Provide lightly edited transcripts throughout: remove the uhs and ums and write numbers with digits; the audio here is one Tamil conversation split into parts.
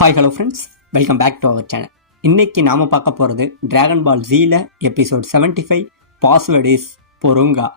Hi hello friends, welcome back to our channel. இன்னைக்கு நாம பார்க்க போகிறது டிராகன் பால் ஜீல எபிசோட் 75 பாஸ்வேர்ட் இஸ் பொருங்கா.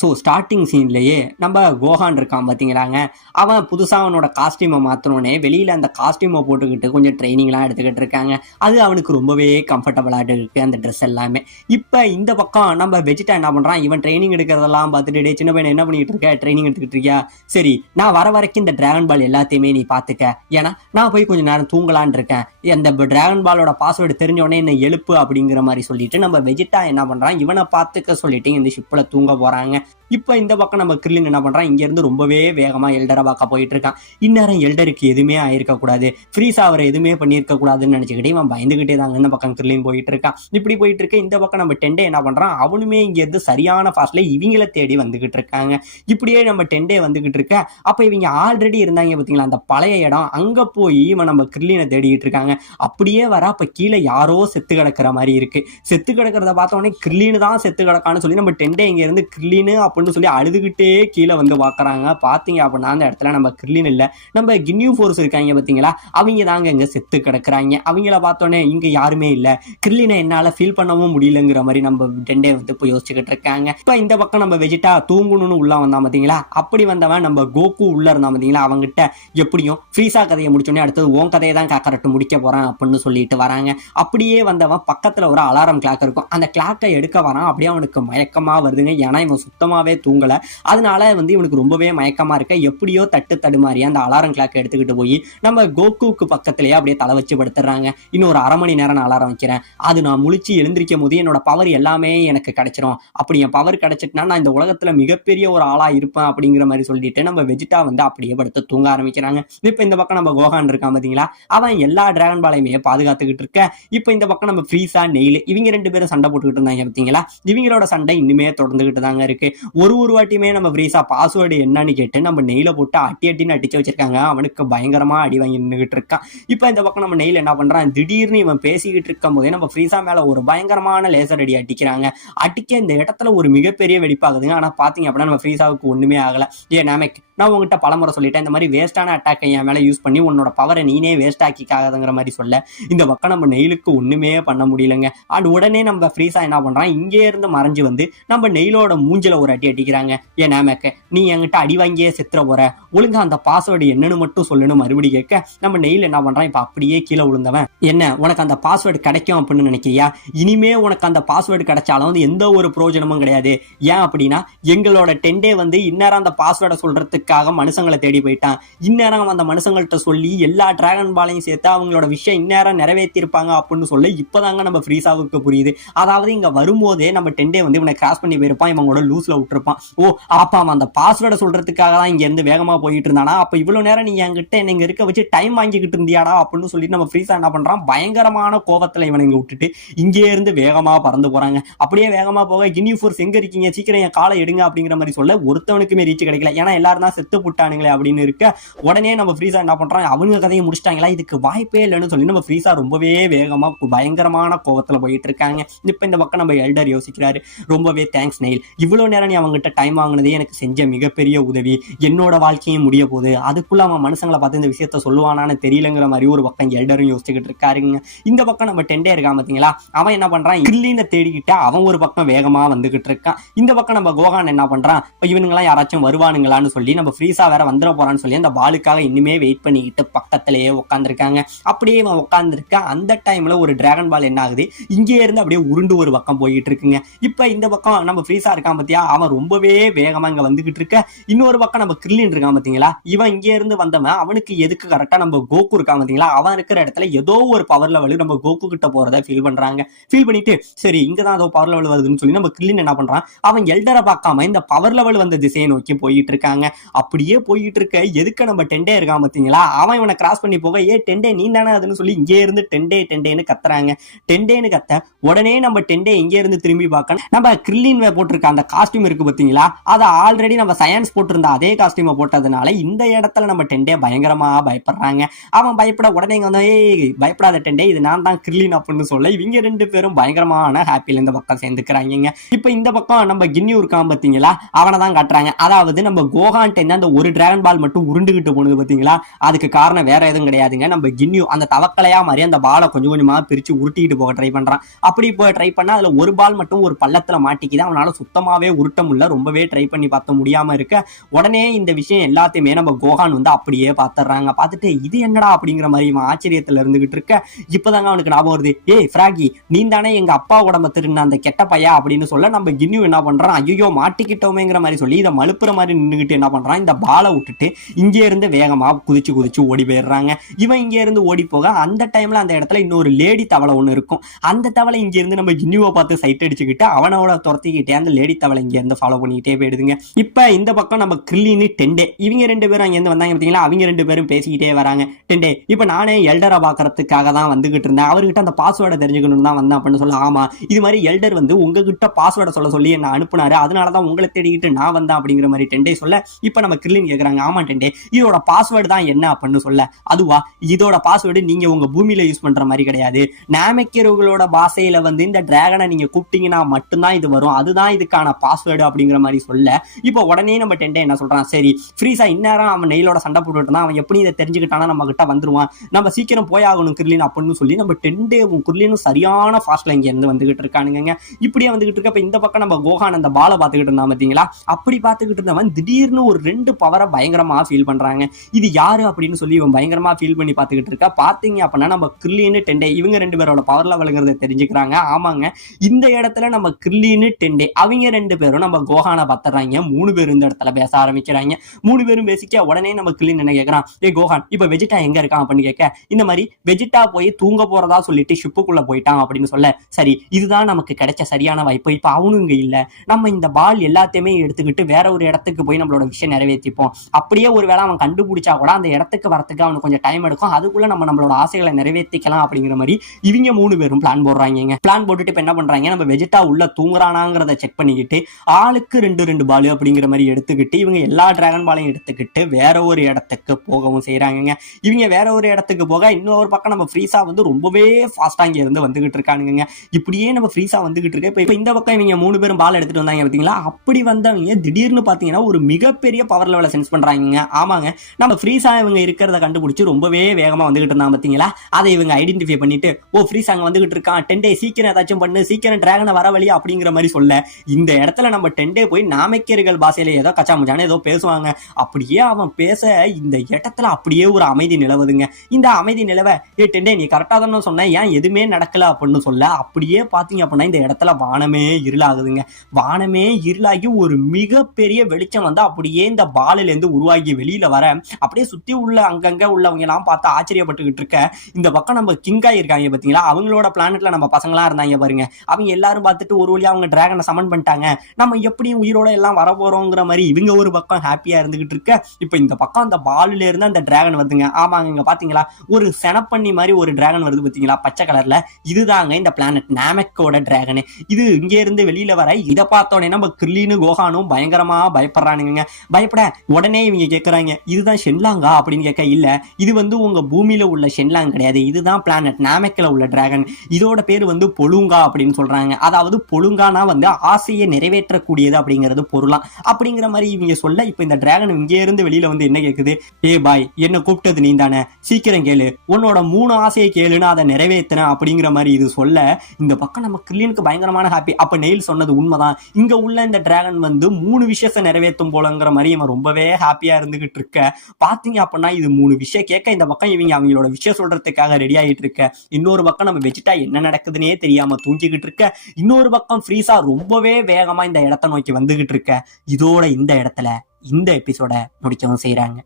ஸோ ஸ்டார்டிங் சீன்லேயே நம்ம கோஹான் இருக்கான் பார்த்தீங்களாங்க, அவன் புதுசாக அவனோட காஸ்டியூமை மாற்றினோடனே வெளியில் அந்த காஸ்டியூமை போட்டுக்கிட்டு கொஞ்சம் ட்ரைனிங்லாம் எடுத்துக்கிட்டு இருக்காங்க. அது அவனுக்கு ரொம்பவே கம்ஃபர்டபுளாக இருக்குது அந்த ட்ரெஸ் எல்லாமே. இப்போ இந்த பக்கம் நம்ம வெஜிட்டா என்ன பண்ணுறான், இவன் ட்ரைனிங் எடுக்கிறதெல்லாம் பார்த்துட்டு, டே சின்ன பையன் என்ன பண்ணிக்கிட்டு இருக்க, ட்ரைனிங் எடுத்துக்கிட்டு இருக்கியா, சரி நான் வர வரைக்கும் இந்த டிராகன் பால் எல்லாத்தையுமே நீ பார்த்துக்க, ஏன்னா நான் போய் கொஞ்சம் நேரம் தூங்கலான் இருக்கேன், அந்த டிராகன் பாலோட பாஸ்வேர்டு தெரிஞ்சோடனே என்னை எழுப்பு அப்படிங்கிற மாதிரி சொல்லிட்டு நம்ம வெஜிட்டா என்ன பண்ணுறான், இவனை பார்த்துக்க சொல்லிட்டு இந்த ஷிப்பில் தூங்க போகிறாங்க. இப்போ இந்த பக்கம் நம்ம கிர்லின் என்ன பண்ணுறான், இங்கேருந்து ரொம்பவே வேகமாக எல்டரை பார்க்க போயிட்டு இருக்கான். இந்நேரம் எல்டருக்கு எதுவுமே ஆயிருக்கக்கூடாது, ஃப்ரீஸ் அவரை எதுவுமே பண்ணியிருக்க கூடாதுன்னு நினச்சிக்கிட்டே இவன் பயந்துகிட்டே தாங்க இந்த பக்கம் கிர்லின் போயிட்டு இருக்கான். இப்படி போயிட்டு இருக்க இந்த பக்கம் நம்ம டெண்டே என்ன பண்ணுறான், அவனுமே இங்கேருந்து சரியான ஃபாஸ்ட்ல இவங்கள தேடி வந்துகிட்டு இருக்காங்க. இப்படியே நம்ம டெண்டே வந்துகிட்டு இருக்க, அப்போ இவங்க ஆல்ரெடி இருந்தாங்க பார்த்தீங்களா அந்த பழைய இடம், அங்கே போய் இவன் நம்ம கிர்லினை தேடிக்கிட்டு இருக்காங்க. அப்படியே வர அப்போ கீழே யாரோ செத்து கிடக்கிற மாதிரி இருக்கு. செத்து கிடக்கிறத பார்த்தோன்னே கிர்லின்னு தான் செத்து கிடக்கான்னு சொல்லி நம்ம டெண்டே இங்கேருந்து கிர்லின்னு அப்படின்னு சொல்லி அழுதுகிட்டே கீழே வந்து பார்க்குறாங்க. பார்த்தீங்க அப்படின்னா அந்த இடத்துல நம்ம கிர்லின் இல்லை, நம்ம கின்யூ ஃபோர்ஸ் இருக்காங்க பார்த்தீங்களா, அவங்க தாங்க இங்கே செத்து கிடக்குறாங்க. அவங்கள பார்த்தோன்னே இங்கே யாருமே இல்லை, கிர்லினை என்னால் ஃபீல் பண்ணவும் முடியலங்கிற மாதிரி நம்ம டெண்டே வந்து இப்போ யோசிச்சுக்கிட்டு இருக்காங்க. இப்போ இந்த பக்கம் நம்ம வெஜிட்டா தூங்கணும்னு உள்ள வந்தான் பார்த்தீங்களா, அப்படி வந்தவன் நம்ம கோகு உள்ள இருந்தான் பார்த்தீங்களா, அவங்ககிட்ட எப்படியும் ஃப்ரீஸா கதையை முடிச்சோடனே அடுத்தது உன் கதையை தான் காக்கரட்டு முடிக்க போறான் அப்படின்னு சொல்லிட்டு வராங்க. அப்படியே வந்தவன் பக்கத்தில் ஒரு அலாரம் கிளாக் இருக்கும், அந்த கிளாக்கை எடுக்க வரான். அப்படியே அவனுக்கு மயக்கமா வருதுங்க, ஏன்னா இவன் சுத்தமாவே தூங்கல. அதனால வந்து இவனுக்கு ரொம்பவே மயக்கமா இருக்க, எப்படியோ தட்டு தடுமாறி அந்த அலாரம் கிளாக் எடுத்துக்கிட்டு போய் நம்ம கோகுக்கு பக்கத்திலேயே அப்படியே தலை வச்சு படுத்துறாங்க. இன்னும் ஒரு அரை மணி நேரம் நான் அலாரம் வைக்கிறேன், அது நான் முழிச்சு எழுந்திருக்கும் போது என்னோட பவர் எல்லாமே எனக்கு கிடைச்சிரும், அப்படி என் பவர் கிடைச்சிட்டுனா நான் இந்த உலகத்துல மிகப்பெரிய ஒரு ஆளா இருப்பேன் அப்படிங்கிற மாதிரி சொல்லிட்டு நம்ம வெஜிட்டா வந்து அப்படியே படுத்து தூங்க ஆரம்பிக்கிறாங்க. இப்ப இந்த பக்கம் நம்ம கோஹான் இருக்கான் பாத்தீங்களா, அவன் எல்லா டிராகன் பாலையுமே பாதுகாத்துக்கிட்டு இருக்க. இப்ப இந்த பக்கம் நம்ம ஃப்ரீஸா நெயில் இவங்க ரெண்டு பேரும் சண்டை போட்டுக்கிட்டு இருந்தாங்க பார்த்தீங்களா, இவங்களோட சண்டை இன்னுமே தொடர்ந்துகிட்டு தாங்க இருக்கு. ஒரு வாட்டியுமே நம்ம ஃப்ரீஸா பாஸ்வேர்டு என்னன்னு கேட்டு நம்ம நெயில போட்டு அட்டின்னு அடிச்சு வச்சிருக்காங்க. அவனுக்கு பயங்கரமா அடி வாங்கி நின்றுகிட்டு இருக்கான். இப்போ இந்த பக்கம் நம்ம நெயில் என்ன பண்றான், திடீர்னு இவன் பேசிக்கிட்டு இருக்கும் போதே நம்ம ஃப்ரீஸா மேல ஒரு பயங்கரமான லேசர் அடி அடிக்கிறாங்க. அடிக்க இந்த இடத்துல ஒரு மிகப்பெரிய வெடிப்பாகுதுங்க. ஆனா பாத்தீங்க அப்படின்னா நம்ம ஃப்ரீஸாவுக்கு ஒண்ணுமே ஆகல. நாமேக் நான் உங்ககிட்ட பலமுறை சொல்லிட்டேன், இந்த மாதிரி வேஸ்டான அட்டாக் என் மேலே யூஸ் பண்ணி உன்னோட பவரை நீனே வேஸ்ட் ஆக்கிக்காதங்கிற மாதிரி சொல்ல, இந்த பக்கம் நம்ம நெயிலுக்கு ஒன்றுமே பண்ண முடியலங்க. அண்ட் உடனே நம்ம ஃப்ரீஸா என்ன பண்ணுறான், இங்கே இருந்து மறைஞ்சு வந்து நம்ம நெயிலோட மூஞ்சில ஒரு அடி அடிக்கிறாங்க. நாமேக்க நீ என்கிட்ட அடி வாங்கியே செத்துற போற, ஒழுங்கா அந்த பாஸ்வேர்டு என்னன்னு மட்டும் சொல்லணும் மறுபடியும் கேட்க, நம்ம நெயில் என்ன பண்ணுறான், இப்போ அப்படியே கீழே விழுந்தவன், என்ன உனக்கு அந்த பாஸ்வேர்டு கிடைக்கும் அப்படின்னு நினைக்கிறியா, இனிமே உனக்கு அந்த பாஸ்வேர்டு கிடைச்சாலும் வந்து எந்த ஒரு பிரயோஜனமும் கிடையாது. ஏன் அப்படின்னா எங்களோட டெண்டே வந்து இந்நேரம் அந்த பாஸ்வேர்டை சொல்றதுக்கு மனுஷங்களை தேடி போயிட்டான். இந்நேரம் அந்த மனுஷங்கள்ட்ட சொல்லி எல்லா டிராகன் பாலையும் சேர்த்து அவங்களோட விஷயம் இந்நேரம் நிறைவேற்றி இருப்பாங்க அப்படின்னு சொல்ல இப்பதாங்க நம்ம ஃப்ரீஸாவுக்கு புரியுது. அதாவது இங்க வரும்போதே நம்ம டெண்டே வந்து இவனை கிராஸ் பண்ணி போயிருப்பான், இவங்களோட லூஸ்ல விட்டுருப்பான். ஓ அப்ப அவன் அந்த பாஸ்வேர்டை சொல்றதுக்காக தான் இங்க இருந்து வேகமா போயிட்டு இருந்தானா, அப்ப இவ்வளவு நேரம் நீ என்கிட்ட என்ன இங்க இருக்க வச்சு டைம் வாங்கிக்கிட்டு இருந்தியாடா அப்படின்னு சொல்லிட்டு நம்ம ஃப்ரீஸா என்ன பண்றான், பயங்கரமான கோபத்துல இவனை இங்க விட்டுட்டு இங்கே இருந்து வேகமா பறந்து போறாங்க. அப்படியே வேகமா போக கின்யூ ஃபோர்ஸ் எங்க இருக்கீங்க, சீக்கிரம் என் காலை எடுங்க அப்படிங்கிற மாதிரி சொல்ல ஒருத்தவனுக்குமே ரீச் கிடைக்கல, ஏன்னா எல்லாரும் தான் செத்து புட்டானுங்களே அப்படின்னு இருக்க. உடனே நம்ம ஃப்ரீஸா என்ன பண்றான், அவங்க கதையை முடிச்சிட்டாங்களா, இதுக்கு வாய்ப்பே இல்லைன்னு சொல்லி நம்ம ஃப்ரீஸா ரொம்பவே வேகமா பயங்கரமான கோவத்துல போயிட்டு இருக்காங்க. இப்ப இந்த பக்கம் நம்ம எல்டர் யோசிக்கிறாரு, ரொம்பவே தேங்க்ஸ் நெயில், இவ்வளவு நேரம் நீ அவங்ககிட்ட டைம் வாங்கினதே எனக்கு செஞ்ச மிகப்பெரிய உதவி, என்னோட வாழ்க்கையும் முடிய போகுது, அதுக்குள்ள அவன் மனுஷங்களை பார்த்து இந்த விஷயத்த சொல்லுவானான்னு தெரியலங்கிற மாதிரி ஒரு பக்கம் எல்டரும் யோசிச்சுக்கிட்டு இருக்காருங்க. இந்த பக்கம் நம்ம டெண்டே இருக்கான் பாத்தீங்களா, அவன் என்ன பண்றான், கிர்லினை தேடிக்கிட்ட அவன் ஒரு பக்கம் வேகமா வந்துகிட்டு இருக்கான். இந்த பக்கம் நம்ம கோஹான் என்ன பண்றான், இவனுங்களாம் யாராச்சும் வருவானுங்களான்னு சொல்லி நம்ம ஃப்ரீஸா வேற வந்துட போறான்னு சொல்லி அந்த பாலுக்காக இன்னுமே வெயிட் பண்ணிக்கிட்டு பக்கத்திலேயே உட்காந்துருக்காங்க. அப்படியே இவன் உட்காந்துருக்க அந்த டைம்ல ஒரு டிராகன் பால் என்ன ஆகுது, இங்கே இருந்து அப்படியே உருண்டு ஒரு பக்கம் போயிட்டு இருக்குங்க. இப்ப இந்த பக்கம் நம்ம ஃப்ரீஸா இருக்கான் பாத்தியா, அவன் ரொம்பவே வேகமா இங்க வந்துகிட்டு இருக்க. இன்னொரு பக்கம் நம்ம கிர்லின் இருக்கான் பாத்தீங்களா, இவன் இங்கே இருந்து வந்தவன் அவனுக்கு எதுக்கு கரெக்டா நம்ம கோகு இருக்கான் பாத்தீங்களா, அவன் இருக்கிற இடத்துல ஏதோ ஒரு பவர் லெவல் நம்ம கோகு கிட்ட போறத ஃபீல் பண்றாங்க. ஃபீல் பண்ணிட்டு சரி இங்கதான் ஏதோ பவர் லெவல் வருதுன்னு சொல்லி நம்ம கிர்லின் என்ன பண்றான், அவன் எல்டரை பார்க்காம இந்த பவர் லெவல் வந்த திசையை நோக்கி போயிட்டு இருக்காங்க. அப்படியே போயிட்டு இருக்க எதுக்கு நம்ம டெண்டே இருக்கான் பாத்தீங்களா, அவன் இவனை கிராஸ் பண்ணி போக, ஏ டெண்டே நீ தானே அதுன்னு சொல்லி இங்கே இருந்து டெண்டே டெண்டேன்னு கத்துறாங்க. டெண்டேன்னு கத்த உடனே நம்ம டெண்டே இங்கே இருந்து திரும்பி பார்க்க நம்ம கிர்லின் போட்டிருக்க அந்த காஸ்டியூம் காஸ்டியூம் இருக்கு பாத்தீங்களா, அதை ஆல்ரெடி நம்ம சயின்ஸ் போட்டிருந்த அதே காஸ்டியூமை போட்டதுனால இந்த இடத்துல நம்ம டெண்டே பயங்கரமா பயப்படுறாங்க. அவன் பயப்பட உடனே வந்து ஏய் பயப்படாத டெண்டே, இது நான் தான் கிர்லின் அப்படின்னு சொல்ல இவங்க ரெண்டு பேரும் பயங்கரமான ஹாப்பில இந்த பக்கம் சேர்ந்துக்கிறாங்க. இப்ப இந்த பக்கம் நம்ம கின்யூ இருக்கான் பாத்தீங்களா, அவனை தான் காட்டுறாங்க. அதாவது நம்ம கோகான் டென் அந்த ஒரு டிராகன் பால் மட்டும் உருண்டுகிட்டு போனது பாத்தீங்களா, அதுக்கு காரணம் வேற எதுவும் கிடையாதுங்க. நம்ம கின்யூ அந்த தவக்கலையா மாதிரி அந்த பாலை கொஞ்சம் கொஞ்சமா பிரிச்சு உருட்டிட்டு போக ட்ரை பண்றான். அப்படி போய் ட்ரை பண்ணா அதுல ஒரு பால் மட்டும் ஒரு பள்ளத்துல மாட்டிக்கிது. அவனால சுத்தமாவே உருட்ட முடியல. ரொம்பவே ட்ரை பண்ணி பார்த்த முடியாம இருக்க உடனே இந்த விஷயம் எல்லாத்தையுமே நம்ம கோகான் வந்து அப்படியே பாத்துறாங்க. பார்த்துட்டு இது என்னடா அப்படிங்கிற மாதிரி இவன் ஆச்சரியத்துல இருந்துகிட்டு இருக்க இப்பதாங்க அவனுக்கு ஞாபகம் வருது, ஏய் ஃப்ராகி நீ தானே எங்க அப்பா உடம்ப திருந்த அந்த கெட்ட பையா அப்படின்னு சொல்ல நம்ம கின்யூ என்ன பண்றான், ஐயோ மாட்டிக்கிட்டோமேங்கிற மாதிரி சொல்லி இதை மழுப்புற மாதிரி நின்றுகிட்டு என்ன பண்றான், இந்த பாலை விட்டுட்டு இங்கே இருந்து வேகமா குதிச்சு குதிச்சு ஓடி போயிடுறாங்க. இவன் இங்க இருந்து ஓடி போக அந்த டைம்ல அந்த இடத்துல இன்னொரு லேடி தவளை ஒண்ணு இருக்கும். அந்த தவளை இங்க இருந்து நம்ம கின்யூவை பார்த்து சைட் அடிச்சுக்கிட்டு அவனோட துரத்திக்கிட்டே அந்த லேடி தவளை இங்க இருந்து ஃபாலோ பண்ணிக்கிட்டே போயிடுதுங்க. இப்ப இந்த பக்கம் நம்ம கிர்லின் டெண்டே இவங்க ரெண்டு பேரும் அங்க இருந்து வந்தாங்க பாத்தீங்களா, அவங்க ரெண்டு பேரும் பேசிக்கிட்டே வராங்க. டெண்டே இப்ப நானே எல்டரை பாக்குறதுக்காக தான் வந்துகிட்டு இருந்தேன், அவர்கிட்ட அந்த பாஸ்வேர்டை தெரிஞ்சுக்கணும் தான் வந்தேன் அப்படின்னு சொல்ல, ஆமா இது மாதிரி எல்டர் வந்து உங்ககிட்ட பாஸ்வேர்டை சொல்ல சொல்லி என்ன அனுப்புனாரு, அதனாலதான் உங்களை தேடிக்கிட்டு நான் வந்தேன் அப்படிங்கிற மாதிரி டெண்டே சொல்ல இப்ப நம்ம கிர்லின் கேக்குறாங்க, ஆமா டெண்டே இதோட பாஸ்வேர்டு தான் என்ன அப்படின்னு சொல்ல, அதுவா இதோட பாஸ்வேர்டு நீங்க உங்க பூமியில யூஸ் பண்ற மாதிரி கிடையாது, நாமெக்கியர்களோட பாஷையில வந்து இந்த டிராகனை நீங்க கூப்பிட்டீங்கன்னா மட்டும்தான் இது வரும், அதுதான் இதுக்கான பாஸ்வேர்டு அப்படிங்கிற மாதிரி சொல்ல இப்போ உடனே நம்ம டெண்டே என்ன சொல்றான், சரி ஃப்ரீஸா இந்நேரம் அவன் நெயிலோட சண்டை போட்டுட்டு இருந்தான், அவன் எப்படி இதை தெரிஞ்சுக்கிட்டானா நம்ம கிட்ட வந்துருவான், நம்ம சீக்கிரம் போய் ஆகணும் கிர்லின் அப்படின்னு சொல்லி நம்ம டெண்டேவும் கிர்லினும் சரியான ஃபாஸ்ட்ல இங்க இருந்து வந்துகிட்டு இருக்கானுங்க. இப்படியே வந்துகிட்டு இருக்க இந்த பக்கம் நம்ம கோகான் அந்த பாலை பார்த்துக்கிட்டு இருந்தான் பாத்தீங்களா, அப்படி பார்த்துக்கிட்டு இருந்தவன் திடீர்னு ஒரு 2 பவரை பயங்கரமா ஃபீல் பண்றாங்க. இது யாரு அப்படின்னு சொல்லி இவன் பயங்கரமா ஃபீல் பண்ணி பார்த்துக்கிட்டு இருக்கா. பாத்தீங்க அப்படின்னா நம்ம கிர்லின் டெண்டே இவங்க 2 பேரோட பவர் லெவலுங்கிறத தெரிஞ்சுக்கிறாங்க. ஆமாங்க இந்த இடத்துல நம்ம கிர்லின் டெண்டே அவங்க 2 பேரும் நம்ம கோகானை பார்த்துறாங்க. 3 பேரும் இந்த இடத்துல பேச ஆரம்பிக்கிறாங்க. 3 பேரும் பேசிக்க உடனே நம்ம கிர்லின் என்ன கேட்கறான், ஏ கோகான் இப்ப வெஜிடா எங்க இருக்கான் அப்படின்னு கேட்க இந்த மாதிரி வெஜிடா போய் தூங்க போறதா சொல்லிட்டு ஷிப்புக்குள்ள போயிட்டான் அப்படின்னு சொல்ல, சரி இதுதான் நமக்கு கிடைச்ச சரியான வாய்ப்பு, இப்ப அவனும் இங்க இல்ல, நம்ம இந்த பால் எல்லாத்தையுமே எடுத்துக்கிட்டு வேற ஒரு இடத்துக்கு போய் நம்மளோட விஷயம் நிறைவேற்றிப்போம், அப்படியே ஒரு வேளை அவன் கண்டுபிடிச்சா கூட அந்த இடத்துக்கு வரத்துக்கு அவனுக்கு கொஞ்சம் டைம் எடுக்கும், அதுக்குள்ள நம்மளோட ஆசைகளை நிறைவேற்றிக்கலாம் அப்படிங்கிற மாதிரி இவங்க 3 பேரும் பிளான் போடுறாங்க. பிளான் போட்டுட்டு இப்ப என்ன பண்றாங்க, நம்ம வெஜிடா உள்ள தூங்குறானாங்கிறத செக் பண்ணிக்கிட்டு ஆளுக்கு 2 பால் அப்படிங்கிற மாதிரி எடுத்துக்கிட்டு இவங்க எல்லா டிராகன் பாலையும் எடுத்துக்கிட்டு வேற ஒரு இடத்துக்கு போகவும் செய்யறாங்க. இவங்க வேற ஒரு இடத்துக்கு போக இன்னொரு பக்கம் நம்ம ஃப்ரீஸா வந்து ரொம்பவே ஃபாஸ்டா இங்க இருந்து வந்துகிட்டு இருக்கானுங்க. இப்படியே நம்ம ஃப்ரீஸா வந்துகிட்டு இருக்க இப்ப இந்த பக்கம் இவங்க 3 பேரும் பால் எடுத்துட்டு வந்தாங்க பாத்தீங்களா, அப்படி வந்தவங்க திடீர்னு பாத்தீங்கன்னா ஒரு மிகப்பெரிய பவர் லெவலை சென்ஸ் பண்றாங்க. ஆமாங்க நம்ம ஃப்ரீஸா இவங்க இருக்கிறத கண்டுபிடிச்சு ரொம்பவே வேகமா வந்துகிட்டு இருந்தாங்க பாத்தீங்களா, அதை இவங்க ஐடென்டிஃபை பண்ணிட்டு ஓ ஃப்ரீஸா அங்க வந்துகிட்டு இருக்கான், டெண்டே சீக்கிரம் ஏதாச்சும் பண்ணு, சீக்கிரம் டிராகனை வர வழி அப்படிங்கிற மாதிரி சொல்ல இந்த இடத்துல நம்ம டெண்டே போய் நாமெக்கியர்கள் பாஷையில ஏதோ கச்சாமுச்சான ஏதோ பேசுவாங்க. அப்படியே அவன் பேச இந்த இடத்துல அப்படியே ஒரு அமைதி நிலவுதுங்க. இந்த அமைதி நிலவ ஏ டெண்டே நீ கரெக்டா தானே சொன்ன, ஏன் எதுவுமே நடக்கல அப்படின்னு சொல்ல அப்படியே பாத்தீங்க அப்படின்னா இந்த இடத்துல வானமே இருளாகுதுங்க. வானமே இருளாகி ஒரு மிகப்பெரிய வெளிச்சம் வந்து அப்படியே இந்த பாலில இருந்து உருவாகி வெளியில வர அப்படியே சுத்தி உள்ள அங்கங்க உள்ளவங்க எல்லாம் பார்த்து ஆச்சரியப்பட்டுக்கிட்டு இருக்க இந்த பக்கம் நம்ம கிங்கா இருக்காங்க பாத்தீங்களா, அவங்களோட பிளானட்ல நம்ம பசங்களா இருந்தாங்க பாருங்க, அவங்க எல்லாரும் பார்த்துட்டு ஒரு வழியா அவங்க டிராகனை சமன் பண்ணிட்டாங்க, நம்ம எப்படியும் உயிரோட எல்லாம் வர போறோங்கிற மாதிரி இவங்க ஒரு பக்கம் ஹாப்பியா இருந்துகிட்டு இருக்க இப்ப இந்த பக்கம் அந்த பாலில இருந்து அந்த டிராகன் வருதுங்க. ஆமாங்க இங்க பாத்தீங்களா ஒரு செனப்பண்ணி மாதிரி ஒரு டிராகன் வருது பாத்தீங்களா பச்சை கலர்ல, இதுதாங்க இந்த பிளானட் நாமெக்கோட டிராகன். இது இங்க இருந்து வெளியில வர இதை பார்த்தோன்னே நம்ம கிர்லினு கோகானும் பயங்கரமா பயப்படுறானுங்க. பயப்பட உடனே இவங்க கேட்கறாங்க இதுதான் ஷென்லாங்கா அப்படின்னு கேட்க, இல்ல இது வந்து உங்க பூமியில உள்ள ஷென்லாங் கிடையாது, இதுதான் பிளானட் நாமெக்கில் உள்ள டிராகன், இதோட பேர் வந்து பொலுங்கா அப்படின்னு சொல்றாங்க. அதாவது பொலுங்கானா வந்து ஆசையை நிறைவேற்றக்கூடியது அப்படிங்கிறது பொருளாம் அப்படிங்கிற மாதிரி இவங்க சொல்ல இப்ப இந்த டிராகன் இங்க இருந்து வெளியில வந்து என்ன கேக்குது, ஏ பாய் என்ன கூப்பிட்டது நீ தானே, சீக்கிரம் கேளு, உன்னோட 3 ஆசையை கேளுன்னு அதை நிறைவேற்றின அப்படிங்கிற மாதிரி இது சொல்ல இந்த பக்கம் நம்ம கிர்லினுக்கு பயங்கரமான ஹாப்பி. அப்ப நெயில் சொன்னது உண்மைதான், இங்க உள்ள இந்த டிராகன் வந்து 3 விஷயத்தை நிறைவேற்றும் போலங்கிற மாதிரி இவன் ரொம்பவே ஹாப்பியா இருந்துகிட்டு இருக்க. பாத்தீங்க அப்படின்னா இது 3 விஷயம் கேட்க இந்த பக்கம் இவங்க அவங்களோட விஷயம் சொல்றதுக்காக ரெடி ஆகிட்டு இருக்க. இன்னொரு பக்கம் நம்ம வெஜிடா என்ன நடக்குதுன்னே தெரியாம தூங்கிக்கிட்டு இருக்க. இன்னொரு பக்கம் ஃப்ரீஸா ரொம்பவே வேகமா இந்த இடத்தை நோக்கி வந்துகிட்டு இருக்க. இதோட இந்த இடத்துல இந்த எபிசோட முடிக்கவும் செய்யறாங்க.